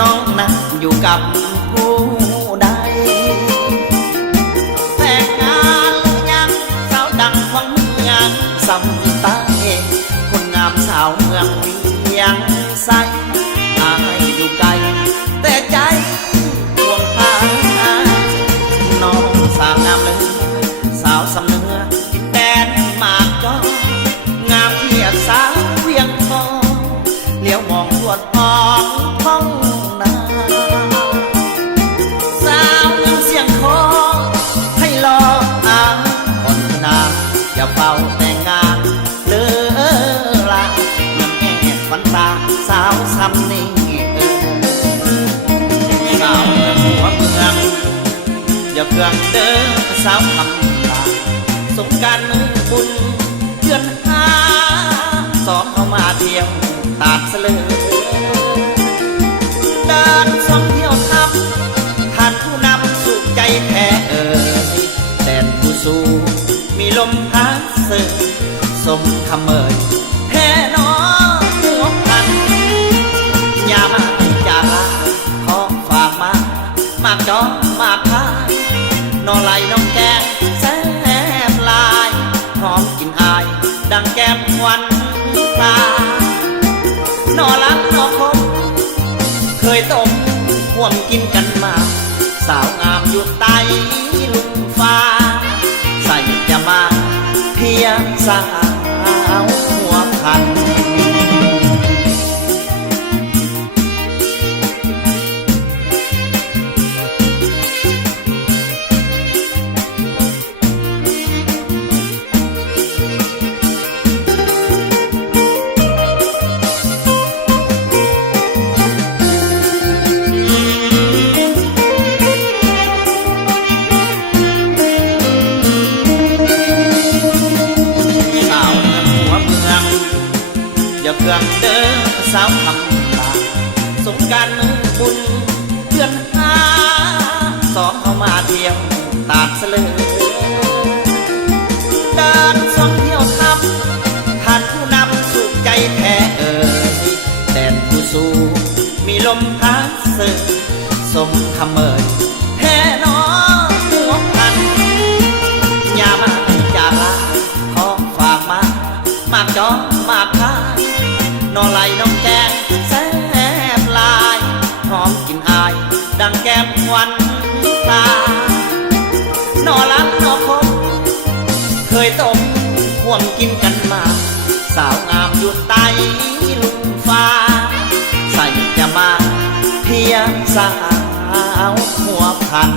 น้องนั้นอยู่กับผู้ใดแต่งงานหรือยังสาวดังวังเมืองสำใต้คนงามสาวเมืองเวียงใสอายอยู่ไกลแต่ใจห่วงหาน้องสาวงามเลยสาวสำเนือดินแดนหมากจองามเทียบสาวเวียงทองเลี้ยวมองรวดมองท้องนาสาวเมืองเสียงคอให้รออ่างก่อนนาอย่าเฝ้าแต่งงานเด้อลาเมืองแง่ฝันตาสาวซ้ำนี่สาวเมืองหัวเมืองอย่าเพื่องเด้อสาวคำลาสงกรานต์มือบุญเดือนห้าสองเข้ามาเที่ยวตาดเสลอเดินท่องเที่ยวทำท่านผู้นำสุขใจแท้แดนผู้สู้มีลมพัดเสยสมคำเอ่ยแท้นอหัวพันอย่ามาอย่าลาขอฝากมากจอมากพายนอไหลน้องแกงแซ่บลายหอมกลิ่นอายดังแก้มควันตานอลักนอคมเคยต้มห่วมกินกันมาสาวงามอยู่ใต้ลุมฟ้าใส่จะมาเพียงสาวหัวพันอย่าเพื่องเด้อสาวคำลาสงกรานต์มือบุญเดือนห้าสองเข้ามาเที่ยวตาดเสลอเดินท่องเที่ยวทำท่านผู้นำสุขใจแท้แดนผู้สู้มีลมพัดเสยสมคำเอ่ยแท้นอหัวพันอย่ามาอย่าลาขอฝากมากจอมากพายนอไหลน้องแกงแซ่บลายหอมกลิ่นอายดังแก้มควันตานอลักนอคมเคยต้มห่วมกินกันมาสาวงามอยู่ใต้ลุมฟ้าใส่จะมาเพียงสาวหัวพัน